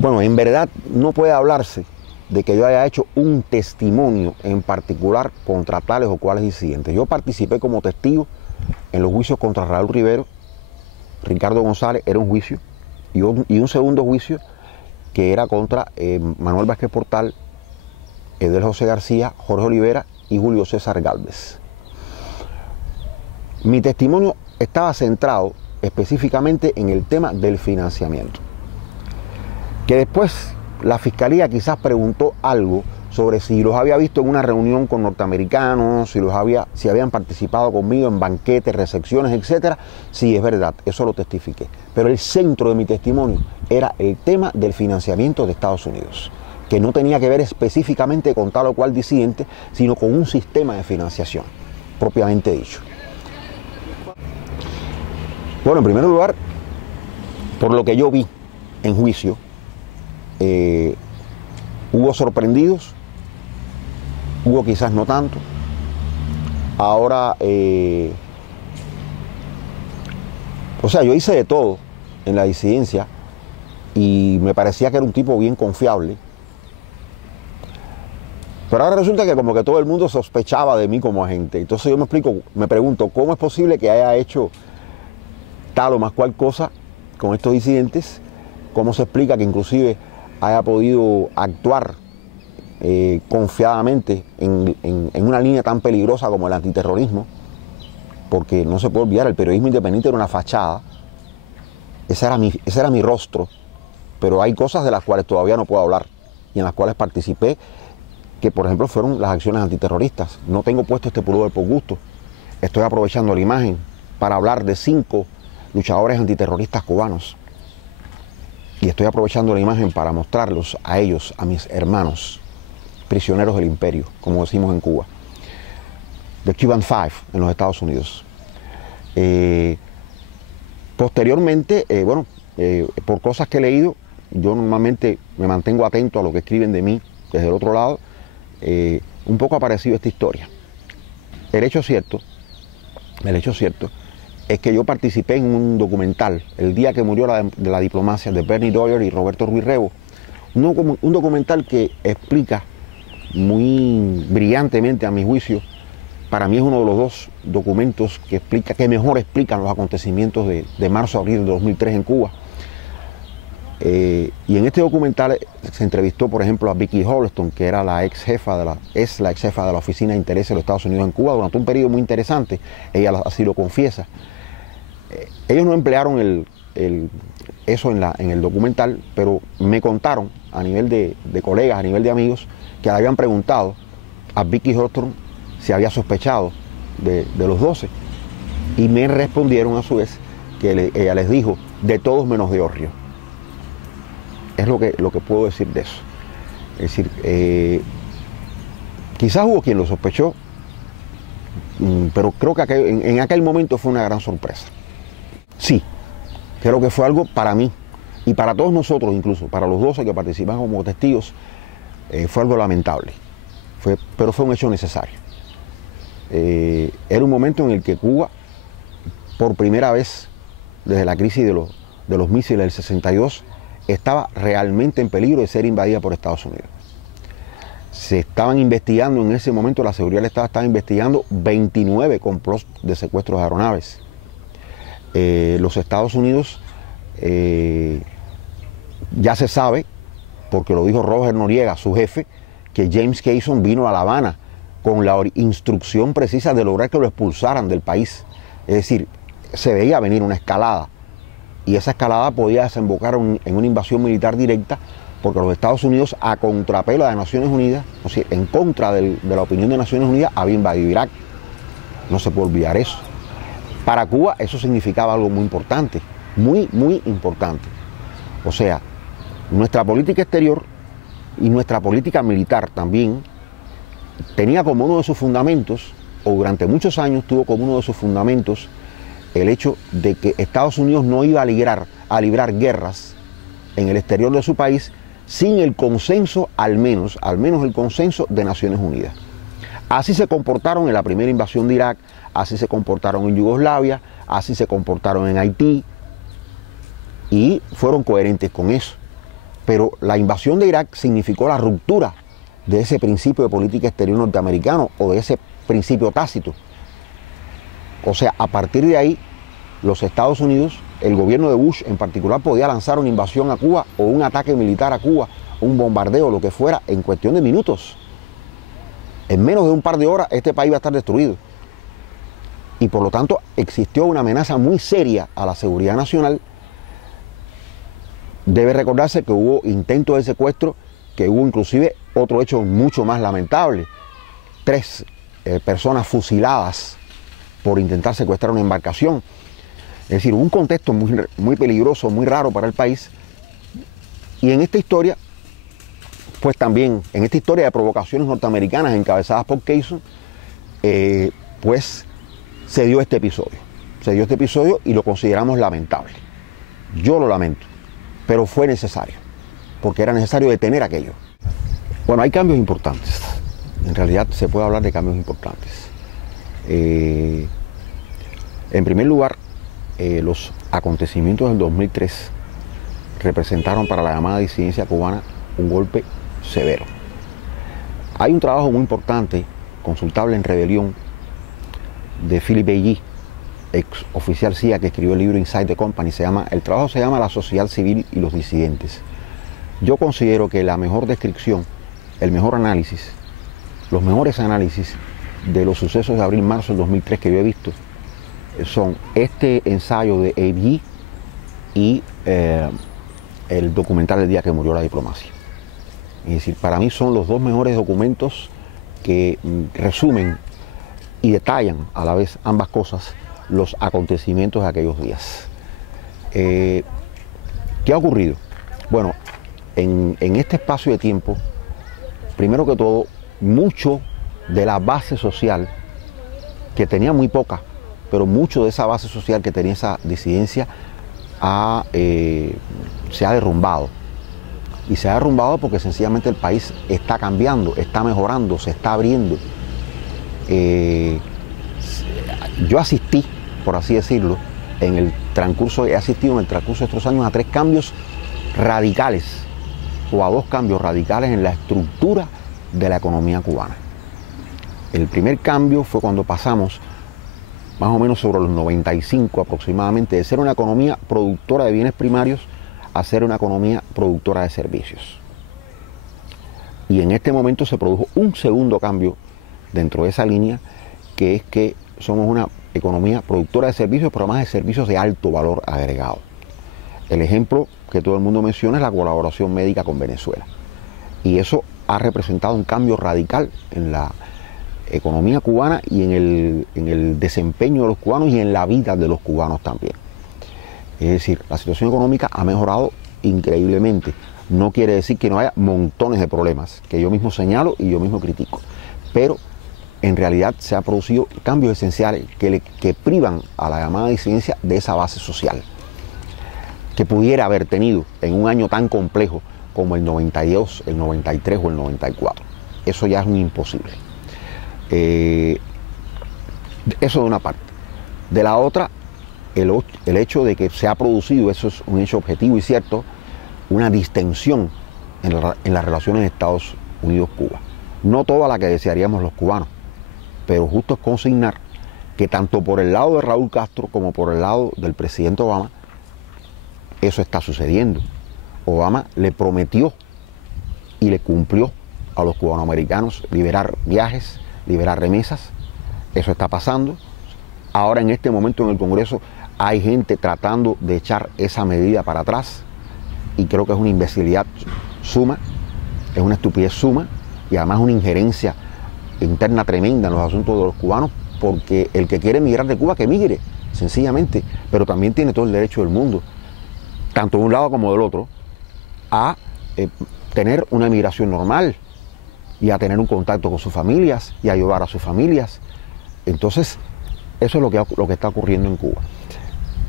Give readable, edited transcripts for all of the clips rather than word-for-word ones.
Bueno, en verdad no puede hablarse de que yo haya hecho un testimonio en particular contra tales o cuales disidentes. Yo participé como testigo en los juicios contra Raúl Rivero, Ricardo González, era un juicio, y un segundo juicio que era contra Manuel Vázquez Portal, Edel José García, Jorge Olivera y Julio César Gálvez. Mi testimonio estaba centrado específicamente en el tema del financiamiento, que después la Fiscalía quizás preguntó algo sobre si los había visto en una reunión con norteamericanos, si habían participado conmigo en banquetes, recepciones, etc. Sí, es verdad, eso lo testifiqué. Pero el centro de mi testimonio era el tema del financiamiento de Estados Unidos, que no tenía que ver específicamente con tal o cual disidente, sino con un sistema de financiación, propiamente dicho. Bueno, en primer lugar, por lo que yo vi en juicio, hubo sorprendidos, hubo quizás no tanto. Ahora, o sea, yo hice de todo en la disidencia y me parecía que era un tipo bien confiable. Pero ahora resulta que como que todo el mundo sospechaba de mí como agente. Entonces yo me pregunto, ¿cómo es posible que haya hecho tal o más cual cosa con estos disidentes? ¿Cómo se explica que inclusive haya podido actuar confiadamente en una línea tan peligrosa como el antiterrorismo? Porque no se puede olvidar, el periodismo independiente era una fachada, ese era mi rostro, pero hay cosas de las cuales todavía no puedo hablar y en las cuales participé, que por ejemplo fueron las acciones antiterroristas. No tengo puesto este pullover por gusto, estoy aprovechando la imagen para hablar de 5 luchadores antiterroristas cubanos. Y estoy aprovechando la imagen para mostrarlos a ellos, a mis hermanos, prisioneros del imperio, como decimos en Cuba. The Cuban Five en los Estados Unidos. Posteriormente, por cosas que he leído, yo normalmente me mantengo atento a lo que escriben de mí desde el otro lado. Un poco ha aparecido esta historia. El hecho cierto es que yo participé en un documental el día que murió de la diplomacia de Bernie Doyer y Roberto Ruiz Rebo. Un documental que explica muy brillantemente, a mi juicio, para mí es uno de los 2 documentos que mejor explican los acontecimientos de marzo-abril de 2003 en Cuba. Y en este documental se entrevistó, por ejemplo, a Vicky Holston, que era la ex jefa de la Oficina de Intereses de los Estados Unidos en Cuba durante un periodo muy interesante. Ella así lo confiesa. Ellos no emplearon eso en el documental, pero me contaron a nivel de colegas, a nivel de amigos, que le habían preguntado a Vicky Holston si había sospechado de los 12. Y me respondieron a su vez que ella les dijo, de todos menos de Orrio. Es lo que puedo decir de eso. Es decir, quizás hubo quien lo sospechó, pero creo que en aquel momento fue una gran sorpresa. Sí, creo que fue algo para mí y para todos nosotros, incluso para los 12 que participan como testigos, fue algo lamentable, pero fue un hecho necesario. Era un momento en el que Cuba, por primera vez desde la crisis de los misiles del 62, estaba realmente en peligro de ser invadida por Estados Unidos. Se estaban investigando en ese momento, la seguridad del Estado estaba investigando 29 complots de secuestros de aeronaves. Los Estados Unidos, ya se sabe, porque lo dijo Roger Noriega, su jefe, que James Cason vino a La Habana con la instrucción precisa de lograr que lo expulsaran del país. Es decir, se veía venir una escalada y esa escalada podía desembocar en una invasión militar directa, porque los Estados Unidos, a contrapelo de Naciones Unidas, o sea, en contra de la opinión de Naciones Unidas, había invadido Irak. No se puede olvidar eso. Para Cuba eso significaba algo muy importante, muy, muy importante. O sea, nuestra política exterior y nuestra política militar también tenía como uno de sus fundamentos, o durante muchos años tuvo como uno de sus fundamentos, el hecho de que Estados Unidos no iba a librar guerras en el exterior de su país sin el consenso, al menos el consenso de Naciones Unidas. Así se comportaron en la primera invasión de Irak, así se comportaron en Yugoslavia, así se comportaron en Haití y fueron coherentes con eso. Pero la invasión de Irak significó la ruptura de ese principio de política exterior norteamericano o de ese principio tácito. O sea, a partir de ahí, los Estados Unidos, el gobierno de Bush en particular, podía lanzar una invasión a Cuba o un ataque militar a Cuba, un bombardeo, lo que fuera, en cuestión de minutos. En menos de un par de horas, este país va a estar destruido. Y por lo tanto, existió una amenaza muy seria a la seguridad nacional. Debe recordarse que hubo intentos de secuestro, que hubo inclusive otro hecho mucho más lamentable. 3 personas fusiladas por intentar secuestrar una embarcación. Es decir, un contexto muy peligroso, muy raro para el país. Y en esta historia, pues también, en esta historia de provocaciones norteamericanas encabezadas por Keyson, pues se dio este episodio. Se dio este episodio y lo consideramos lamentable. Yo lo lamento, pero fue necesario, porque era necesario detener aquello. Bueno, hay cambios importantes. En realidad se puede hablar de cambios importantes. En primer lugar, los acontecimientos del 2003 representaron para la llamada disidencia cubana un golpe severo. Hay un trabajo muy importante, consultable en Rebelión, de Philip Agee, ex oficial CIA, que escribió el libro Inside the Company. El trabajo se llama La sociedad civil y los disidentes. Yo considero que la mejor descripción, el mejor análisis, los mejores análisis de los sucesos de abril-marzo del 2003 que yo he visto son este ensayo de Agee y el documental del día que murió la diplomacia. Es decir, para mí son los 2 mejores documentos que resumen y detallan a la vez ambas cosas, los acontecimientos de aquellos días. ¿Qué ha ocurrido? Bueno, en este espacio de tiempo, primero que todo, mucho de la base social, que tenía muy poca, pero mucho de esa base social que tenía esa disidencia se ha derrumbado. Y se ha derrumbado porque sencillamente el país está cambiando, está mejorando, se está abriendo. Yo asistí, por así decirlo, he asistido en el transcurso de estos años a 3 cambios radicales, o a 2 cambios radicales en la estructura de la economía cubana. El primer cambio fue cuando pasamos, más o menos sobre los 95 aproximadamente, de ser una economía productora de bienes primarios a ser una economía productora de servicios. Y en este momento se produjo un segundo cambio dentro de esa línea, que es que somos una economía productora de servicios, pero además de servicios de alto valor agregado. El ejemplo que todo el mundo menciona es la colaboración médica con Venezuela. Y eso ha representado un cambio radical en la economía cubana y en el desempeño de los cubanos y en la vida de los cubanos también. Es decir, la situación económica ha mejorado increíblemente. No quiere decir que no haya montones de problemas que yo mismo señalo y yo mismo critico, pero en realidad se han producido cambios esenciales que privan a la llamada disidencia de esa base social que pudiera haber tenido en un año tan complejo como el 92, el 93 o el 94. Eso ya es un imposible. Eso de una parte. De la otra, el hecho de que se ha producido, eso es un hecho objetivo y cierto, una distensión en las relaciones de Estados Unidos-Cuba. No toda la que desearíamos los cubanos, pero justo es consignar que tanto por el lado de Raúl Castro como por el lado del presidente Obama, eso está sucediendo. Obama le prometió y le cumplió a los cubanoamericanos liberar viajes, liberar remesas. Eso está pasando. Ahora en este momento en el Congreso hay gente tratando de echar esa medida para atrás y creo que es una imbecilidad suma, es una estupidez suma y además una injerencia interna tremenda en los asuntos de los cubanos, porque el que quiere emigrar de Cuba que emigre, sencillamente, pero también tiene todo el derecho del mundo, tanto de un lado como del otro, a tener una emigración normal y a tener un contacto con sus familias y a ayudar a sus familias. Entonces, eso es lo que está ocurriendo en Cuba.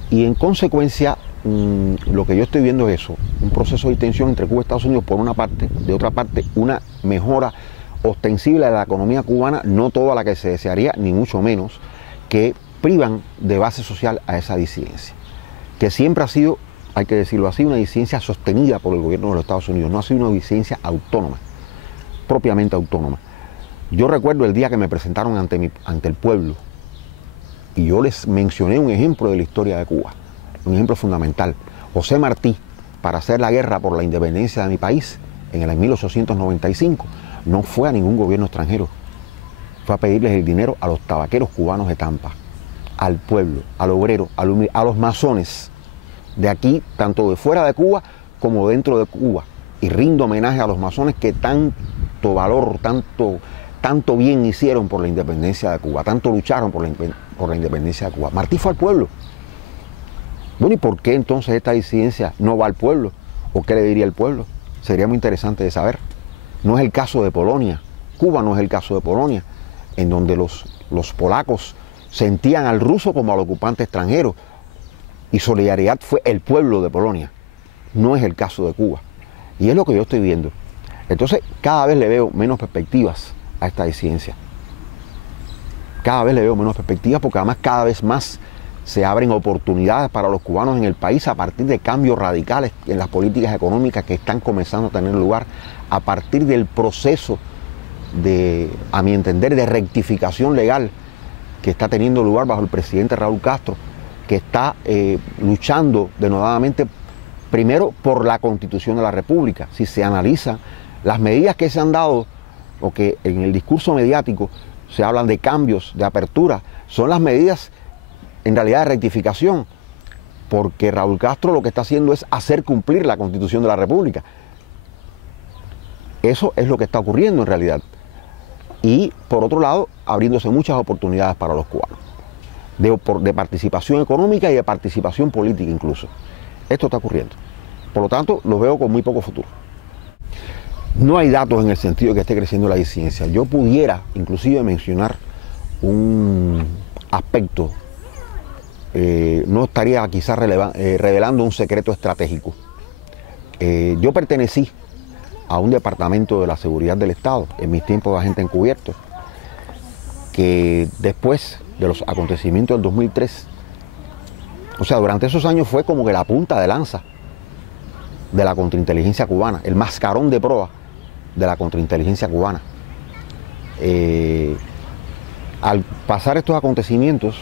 Y en consecuencia, lo que yo estoy viendo es eso, un proceso de tensión entre Cuba y Estados Unidos por una parte, de otra parte, una mejora ostensible de la economía cubana, no toda la que se desearía, ni mucho menos, que privan de base social a esa disidencia, que siempre ha sido hay que decirlo así, una disidencia sostenida por el gobierno de los Estados Unidos, no ha sido una disidencia autónoma, propiamente autónoma. Yo recuerdo el día que me presentaron ante el pueblo y yo les mencioné un ejemplo de la historia de Cuba, un ejemplo fundamental. José Martí, para hacer la guerra por la independencia de mi país en el 1895, no fue a ningún gobierno extranjero, fue a pedirles el dinero a los tabaqueros cubanos de Tampa, al pueblo, al obrero, a los masones de aquí, tanto de fuera de Cuba como dentro de Cuba. Y rindo homenaje a los masones que tanto valor, tanto bien hicieron por la independencia de Cuba, tanto lucharon por la independencia de Cuba. Martí fue al pueblo. Bueno, ¿y por qué entonces esta disidencia no va al pueblo? ¿O qué le diría el pueblo? Sería muy interesante de saber. No es el caso de Polonia. Cuba no es el caso de Polonia, en donde los polacos sentían al ruso como al ocupante extranjero y solidaridad fue el pueblo de Polonia. No es el caso de Cuba. Y es lo que yo estoy viendo. Entonces, cada vez le veo menos perspectivas a esta disidencia. Cada vez le veo menos perspectivas porque además cada vez más se abren oportunidades para los cubanos en el país a partir de cambios radicales en las políticas económicas que están comenzando a tener lugar, a partir del proceso a mi entender, de rectificación legal que está teniendo lugar bajo el presidente Raúl Castro, que está luchando denodadamente primero por la Constitución de la República. Si se analizan las medidas que se han dado o que en el discurso mediático se hablan de cambios, de apertura, son las medidas en realidad de rectificación, porque Raúl Castro lo que está haciendo es hacer cumplir la Constitución de la República. Eso es lo que está ocurriendo en realidad. Y por otro lado, abriéndose muchas oportunidades para los cubanos, de participación económica y de participación política incluso. Esto está ocurriendo. Por lo tanto, lo veo con muy poco futuro. No hay datos en el sentido de que esté creciendo la disidencia. Yo pudiera inclusive mencionar un aspecto, no estaría quizás revelando un secreto estratégico. Yo pertenecí a un departamento de la seguridad del Estado en mis tiempos de agente encubierto, que después de los acontecimientos del 2003, o sea, durante esos años fue como que la punta de lanza de la contrainteligencia cubana, el mascarón de proa de la contrainteligencia cubana. Al pasar estos acontecimientos,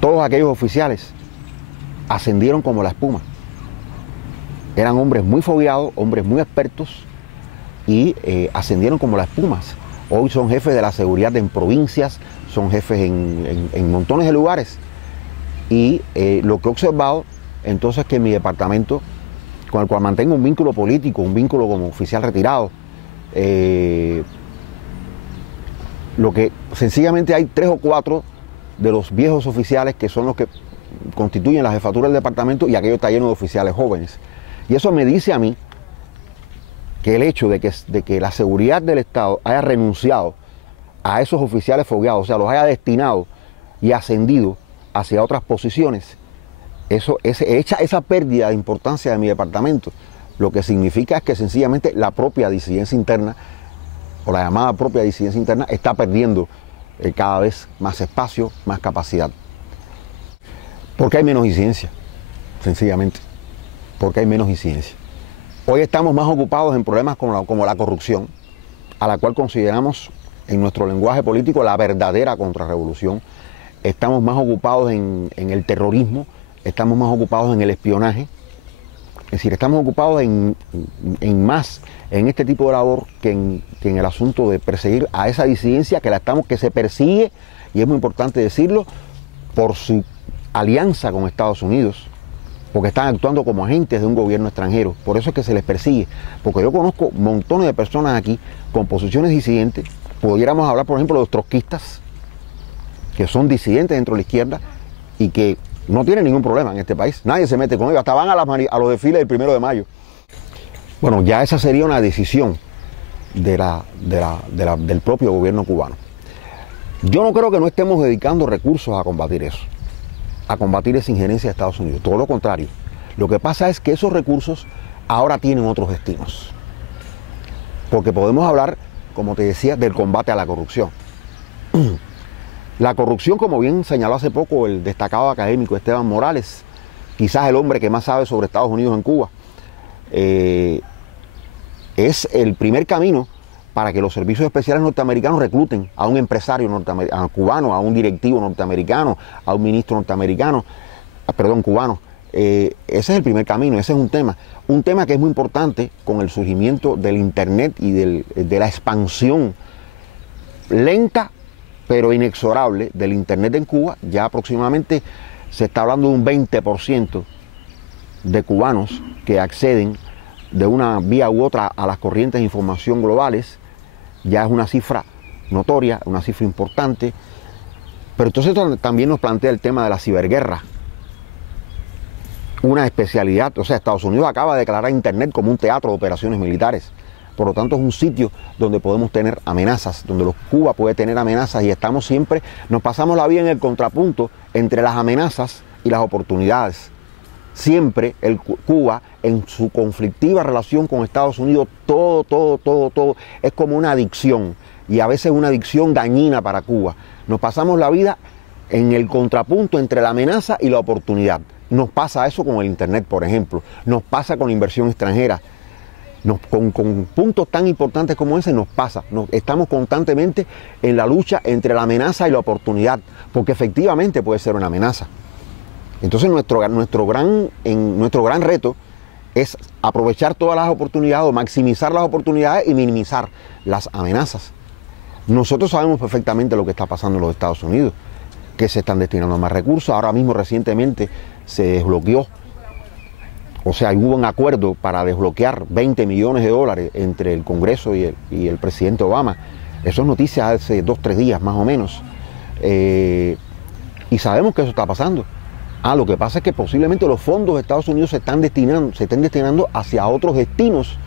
todos aquellos oficiales ascendieron como la espuma. Eran hombres muy fogueados, hombres muy expertos y ascendieron como las espumas. Hoy son jefes de la seguridad en provincias, son jefes en montones de lugares. Y lo que he observado entonces es que mi departamento, con el cual mantengo un vínculo político, un vínculo como oficial retirado, lo que sencillamente hay 3 o 4 de los viejos oficiales que son los que constituyen la jefatura del departamento y aquello está lleno de oficiales jóvenes. Y eso me dice a mí que el hecho de que la seguridad del Estado haya renunciado a esos oficiales fogueados, o sea, los haya destinado y ascendido hacia otras posiciones, esa pérdida de importancia de mi departamento, lo que significa es que sencillamente la propia disidencia interna, o la llamada propia disidencia interna, está perdiendo cada vez más espacio, más capacidad. ¿Por qué hay menos disidencia? Sencillamente, porque hay menos disidencia. Hoy estamos más ocupados en problemas como la corrupción, a la cual consideramos en nuestro lenguaje político la verdadera contrarrevolución. Estamos más ocupados en el terrorismo, estamos más ocupados en el espionaje. Es decir, estamos ocupados en este tipo de labor que en el asunto de perseguir a esa disidencia que se persigue, y es muy importante decirlo, por su alianza con Estados Unidos, porque están actuando como agentes de un gobierno extranjero. Por eso es que se les persigue, porque yo conozco montones de personas aquí con posiciones disidentes. Pudiéramos hablar, por ejemplo, de los trotskistas, que son disidentes dentro de la izquierda y que no tienen ningún problema en este país. Nadie se mete con ellos, hasta van a los desfiles del 1 de mayo. Bueno, ya esa sería una decisión del propio gobierno cubano. Yo no creo que no estemos dedicando recursos a combatir eso, a combatir esa injerencia de Estados Unidos. Todo lo contrario. Lo que pasa es que esos recursos ahora tienen otros destinos. Porque podemos hablar, como te decía, del combate a la corrupción. La corrupción, como bien señaló hace poco el destacado académico Esteban Morales, quizás el hombre que más sabe sobre Estados Unidos en Cuba, es el primer camino para que los servicios especiales norteamericanos recluten a un empresario cubano, a un directivo norteamericano, a un ministro norteamericano, cubano. Ese es el primer camino, ese es un tema que es muy importante con el surgimiento del Internet y de la expansión lenta pero inexorable del Internet en Cuba. Ya aproximadamente se está hablando de un 20% de cubanos que acceden de una vía u otra a las corrientes de información globales. Ya es una cifra notoria, una cifra importante, pero entonces también nos plantea el tema de la ciberguerra, una especialidad. O sea, Estados Unidos acaba de declarar Internet como un teatro de operaciones militares, por lo tanto es un sitio donde podemos tener amenazas, donde Cuba puede tener amenazas, y estamos siempre, nos pasamos la vida en el contrapunto entre las amenazas y las oportunidades. Siempre Cuba, en su conflictiva relación con Estados Unidos, todo es como una adicción, y a veces una adicción dañina para Cuba. Nos pasamos la vida en el contrapunto entre la amenaza y la oportunidad. Nos pasa eso con el Internet, por ejemplo, nos pasa con la inversión extranjera, con puntos tan importantes como ese nos pasa. Estamos constantemente en la lucha entre la amenaza y la oportunidad, porque efectivamente puede ser una amenaza. Entonces nuestro gran reto es aprovechar todas las oportunidades, o maximizar las oportunidades y minimizar las amenazas. Nosotros sabemos perfectamente lo que está pasando en los Estados Unidos, que se están destinando más recursos. Ahora mismo recientemente se desbloqueó, o sea, hubo un acuerdo para desbloquear 20 millones de dólares entre el Congreso y el presidente Obama. Eso es noticia hace 2 o 3 días más o menos. Y sabemos que eso está pasando. Lo que pasa es que posiblemente los fondos de Estados Unidos se estén destinando hacia otros destinos,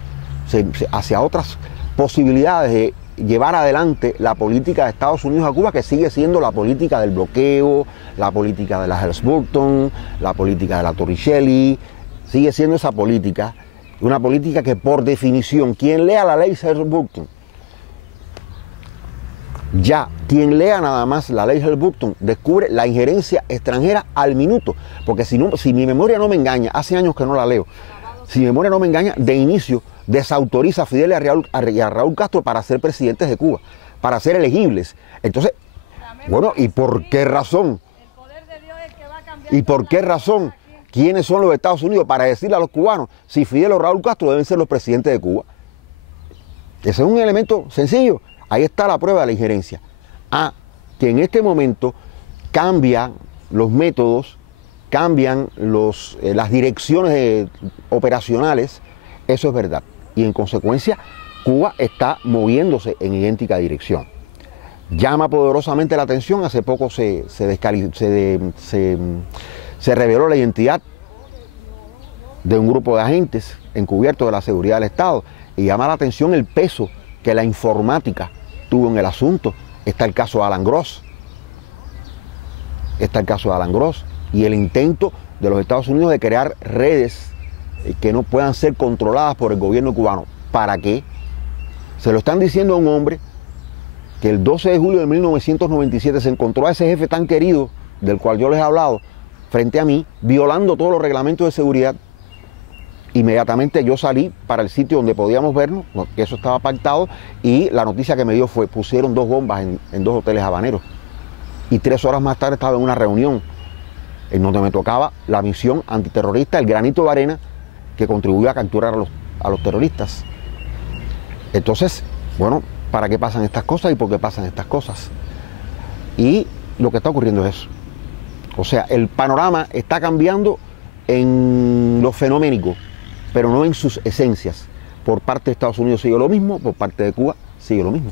hacia otras posibilidades de llevar adelante la política de Estados Unidos a Cuba, que sigue siendo la política del bloqueo, la política de la Helms-Burton, la política de la Torricelli. Sigue siendo esa política, una política que por definición, quien lea la ley Helms-Burton, quien lea nada más la ley Helms-Burton descubre la injerencia extranjera al minuto, porque si mi memoria no me engaña, hace años que no la leo, si mi memoria no me engaña, de inicio desautoriza a Fidel y a Raúl Castro para ser presidentes de Cuba, para ser elegibles. Entonces, bueno, ¿y por qué razón? ¿Y por qué razón? ¿Quiénes son los Estados Unidos para decirle a los cubanos si Fidel o Raúl Castro deben ser los presidentes de Cuba? Ese es un elemento sencillo. Ahí está la prueba de la injerencia. Que en este momento cambian los métodos, cambian las direcciones operacionales, eso es verdad. Y en consecuencia, Cuba está moviéndose en idéntica dirección. Llama poderosamente la atención, hace poco se reveló la identidad de un grupo de agentes encubiertos de la seguridad del Estado, y llama la atención el peso que la informática tuvo en el asunto. Está el caso de Alan Gross, y el intento de los Estados Unidos de crear redes que no puedan ser controladas por el gobierno cubano. ¿Para qué? Se lo están diciendo a un hombre que el 12 de julio de 1997 se encontró a ese jefe tan querido del cual yo les he hablado frente a mí, violando todos los reglamentos de seguridad. Inmediatamente yo salí para el sitio donde podíamos vernos, que eso estaba pactado, y la noticia que me dio fue: pusieron 2 bombas en 2 hoteles habaneros. Y 3 horas más tarde estaba en una reunión en donde me tocaba la misión antiterrorista, el granito de arena que contribuyó a capturar a los terroristas. Entonces, bueno, ¿para qué pasan estas cosas y por qué pasan estas cosas? Y lo que está ocurriendo es eso. O sea, el panorama está cambiando en lo fenoménico, pero no en sus esencias. Por parte de Estados Unidos sigue lo mismo, por parte de Cuba sigue lo mismo.